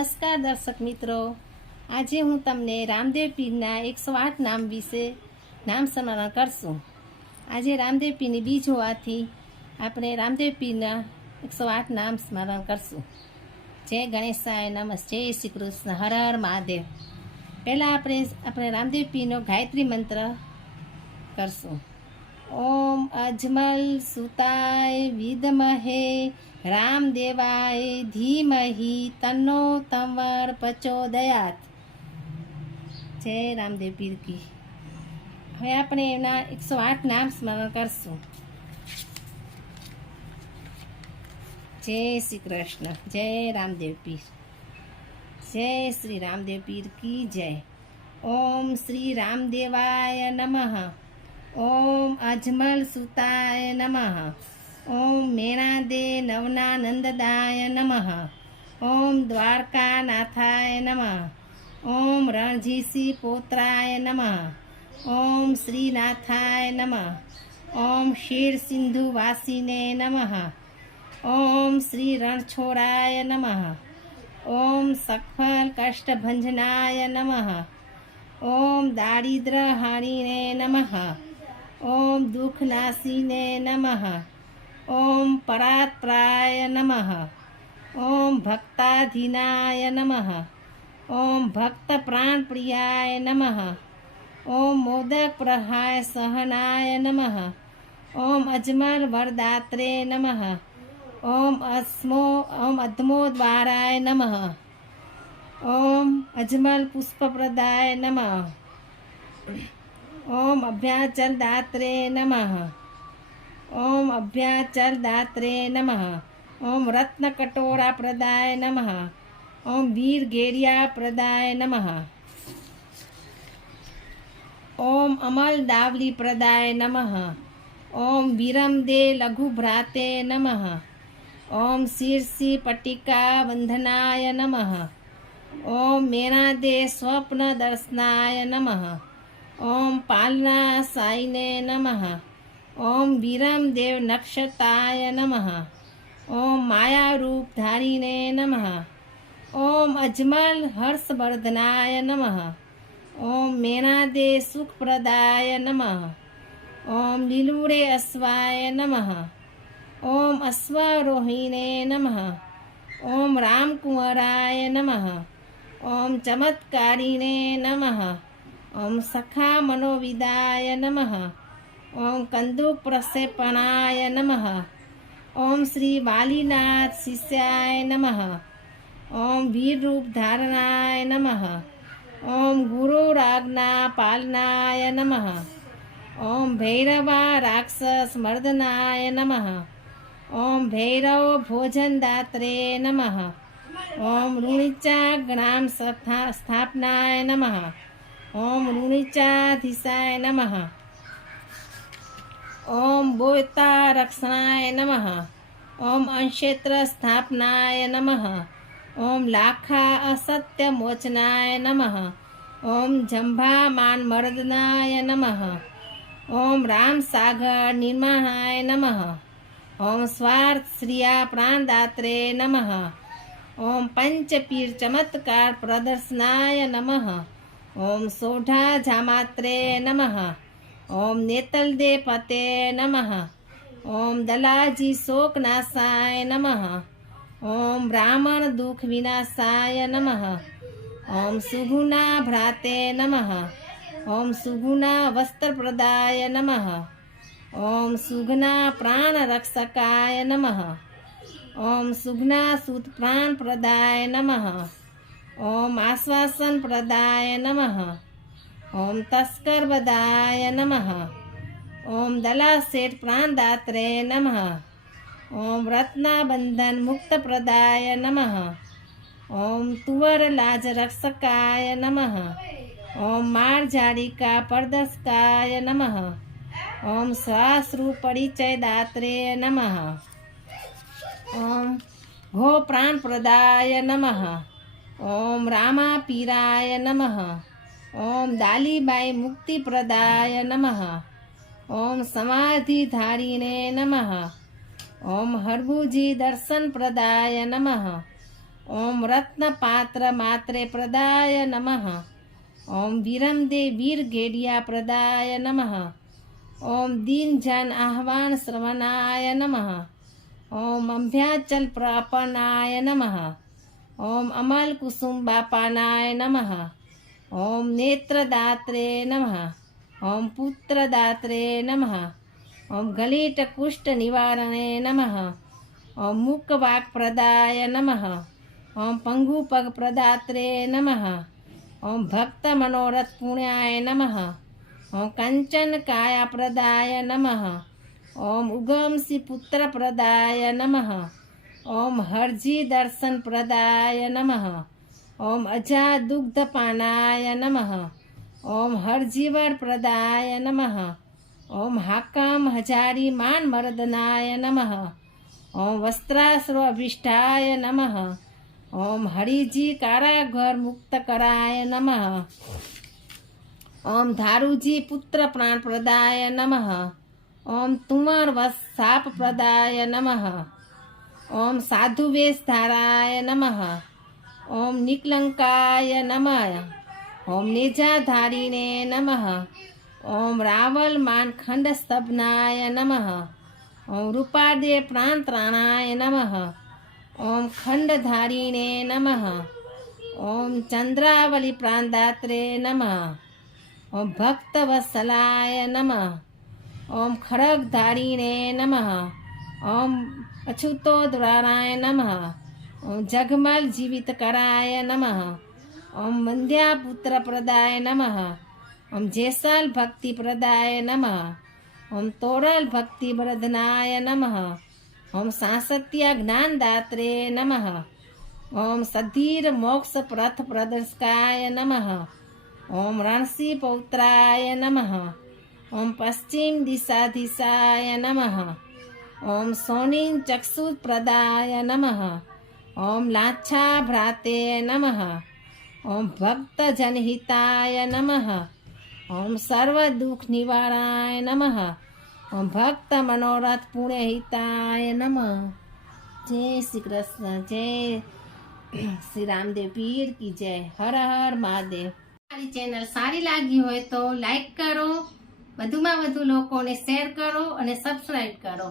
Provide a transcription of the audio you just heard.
નમસ્કાર દર્શક મિત્રો. આજે હું તમને રામદેવ પીરના એકસો આઠ નામ વિશે નામ સ્મરણ કરશું. આજે રામદેવ પીરની બીજ હોવાથી આપણે રામદેવ પીરના એકસો આઠ નામ સ્મરણ કરશું. જય ગણેશાય નમઃ. જય શ્રી કૃષ્ણ. હર હર મહાદેવ. પહેલાં આપણે આપણે રામદેવ પીરનો ગાયત્રી મંત્ર કરશું. ઓમ અજમલ સુતાય વિદમહે રામદેવાય ધીમહિ તન્નો તંવર પ્રચોદયાત. જય રામદેવ પીરકી. હવે આપણે એના એકસો આઠ નામ સ્મરણ કરશું. જય શ્રી કૃષ્ણ. જય રામદેવ પીર. જય શ્રી રામદેવ પીર કી જય. ઓમ શ્રી રામદેવાય નમઃ. ઓમ અજમલ સુતાય નમઃ ઓમ મેણાદે નવનાનંદદાય નમઃ ઓમ દ્વારકાનાથાય નમઃ ઓમ રણજીસી પોત્રાય નમઃ ઓમ શ્રીનાથાય નમઃ ઓમ શીર સિંધુ વાસીને નમઃ ઓમ શ્રી રણછોડાય નમઃ ઓમ સખલ કષ્ટભંજનાય નમઃ ઓમ દારિદ્ર હારીને નમઃ ઓમ દુઃખનાશીને નમઃ ઓમ પરાત્રાય નમઃ ઓમ ભક્તાધીનાય નમઃ ઓમ ભક્ત પ્રાણપ્રિયાય નમઃ ઓમ મોદક પ્રહાય સહનાય નમઃ ઓમ અજમર વરદાત્રે નમઃ ઓમ અસ્મો ઓમ અધમો દ્વારાય નમઃ ઓમ અજમલ પુષ્પપ્રદાય નમઃ ओम अभ्याचल दात्रे नमः। ओम अभ्याचल दात्रे नमः। ओम रत्न कटोरा प्रदाय नमः। ओम वीर घेरिया प्रदाय नमः। ओम अमल दावली प्रदाय नमः। ओम वीरम दे लघु भ्राते नमः। ओम शीर्षि पटिका बंधनाय नमः। ओम मेरा दे स्वप्न दर्शनाय नमः। ओम पालना साईने नमः। ओम विरम देव नक्षताय नमः। ओम माया रूप धारिणे नमः। ओम अजमल हर्षवर्धनाय नमः। ओम मेनादे सुखप्रदाय नमः। ओम लीलूड़े अश्वाय नमः। ओम अश्वारोहिणे नमः। ओम रामकुंवराय नमः। ओम चमत्कारिणे नमः। ઓમ સખા મનોવિદાય નમઃ ઓમ કંદુક પ્રક્ષેપણાય નમઃ ઓમ શ્રી વાલીનાથ શિષ્યાય નમઃ ઓમ વીરરૂપ ધારણાય નમઃ ઓમ ગુરુરાજ્ઞા પાલનાય નમઃ ઓમ ભૈરવા રાક્ષસ મર્દનાય નમઃ ઓમ ભૈરવ ભોજનદાત્રે નમઃ ઓમ ઋણિચા જ્ઞામ સ્થા- સ્થાપનાય નમઃ ओम ऋणिचाधीशाय नम। ओम बोयता नम। ओं ओम अंशेत्र स्थापनाय नमः। ओम लाखा असत्य मोचनाय ओं ओम जम्भा मान मर्दनाय ओम राम सागर निर्माय नम। ओम स्वार्थ श्रिया प्राणदात्रे नम। ओम पंचपीर चमत्कार प्रदर्शनाय नमः। ओम सोढ़ा झामात्रे नमः। ओम नेतल दे पते नमः। ओम दलाजी शोक नमः। ओम ब्राह्मण दुख विनाशाय नमः। ओम सुगुना भ्राते नमः। ओम सुगुणा वस्त्र प्रदाय नमः। ओम सुगुणा प्राण रक्षकाय नमः। ओम सुगुणा सुत प्राण प्रदाय नमः। ओम आश्वासन प्रदाय नमः। ओम तस्कर बदाय नमः। ओम दलासेठ प्राणदात्रे नमः। ओम रत्नाबंधन मुक्त प्रदाय नमः। ओम तुवर लाज रक्षकाय नमः। ओम मार झाड़िका परदस्काय नमः। ओम सहस्रु परिचय दात्रे नमः। ओम गो प्राण प्रदाय नमः। ઓમ રામા પીરાય નમઃ ઓમ દાલીબાઈ મુક્તિ પ્રદાય નમઃ ઓમ સમાધિ ધારીને નમઃ ઓમ હરભુજી દર્શન પ્રદાય નમઃ ઓમ રત્નપાત્ર માત્રે પ્રદાય નમઃ ઓમ વિરમદે વીર ગેડિયા પ્રદાય નમઃ ઓમ દીનજન આહ્વાન શ્રવણાય નમઃ ઓમ અંભ્યાચલ પ્રપનાય નમઃ ओम अमल कुसुम बापानाय नमः। ओम नेत्रदात्रे नमः। ओम पुत्रदात्रे नमः। ओम गलिटकुष्ठनिवारणे नमः। ओम मुखवाक्प्रदाय नमः। ओम पङ्गुपगप्रदात्रे नमः। ओम भक्तमनोरथपुण्याय नमः। ओम कञ्चनकायाप्रदाय नमः। ओम उगमसिपुत्रप्रदाय नमः। ઓમ કંચન કાયા પ્રદાય નમઃ ઓમ ઉગમસી પુત્ર પ્રદાય નમઃ ઓમ હરજી દર્શન પ્રદાય નમઃ ઓમ અજા દુગ્ધ પાનાય નમઃ ઓમ હરજીવર પ્રદાય નમઃ ઓમ હાકમ હજારી માન મર્દનાય નમઃ ઓમ વસ્ત્રાશ્રો અભિષ્ટાય નમઃ ઓમ હરિજી કારાગર મુક્ત કરાય નમઃ ઓમ ધારુજી પુત્ર પ્રાણ પ્રદાય નમઃ ઓમ તુમર વસ સાપ પ્રદાય નમઃ ओम साधु वेशधाराय नमः। ओम निकलंकाय नम। ओम निजाधारिणे नम। ओम रावल मान खंड स्तभनाय नम। ओम रूपादे प्रांतराणाय नम। ओम खंडधारिणे नम। ओम चंद्रावली प्रांदात्रे नम। ओम भक्तवत्सलाय नम। ओम खड़गधारिणे नम। ओम અચ્યુતોદ્વારાય નમઃ ઓમ જગમલ જીવિત કરાય નમઃ ઓમ વંદ્યાપુત્ર પ્રદાય નમઃ ઓમ જેસલ ભક્તિ પ્રદાય નમઃ ઓમ તોરલ ભક્તિ વર્ધનાય નમઃ ઓમ સાંસત્ય જ્ઞાનદાત્રે નમઃ ઓમ સધીર મોક્ષ પ્રથ પ્રદર્શકાય નમઃ ઓમ રણસી પૌત્રાય નમઃ ઓમ પશ્ચિમ દિશાધીશાય નમઃ ઓમ સોનિન ચક્ષુ પ્રદાય નમઃ ઓમ લાચ્છા ભ્રાતે નમઃ ઓમ ભક્ત જનહિતાય નમઃ ઓમ સર્વ દુઃખ નિવારાય નમઃ ઓમ ભક્ત મનોરથ પુણ્ય હિતાય નમઃ જય શ્રી કૃષ્ણ જય શ્રી રામદેવ પીર કી જય હર હર મહાદેવ મારી ચેનલ સારી લાગી હોય તો લાઈક કરો વધુમાં વધુ લોકોને શેર કરો અને સબસ્ક્રાઈબ કરો।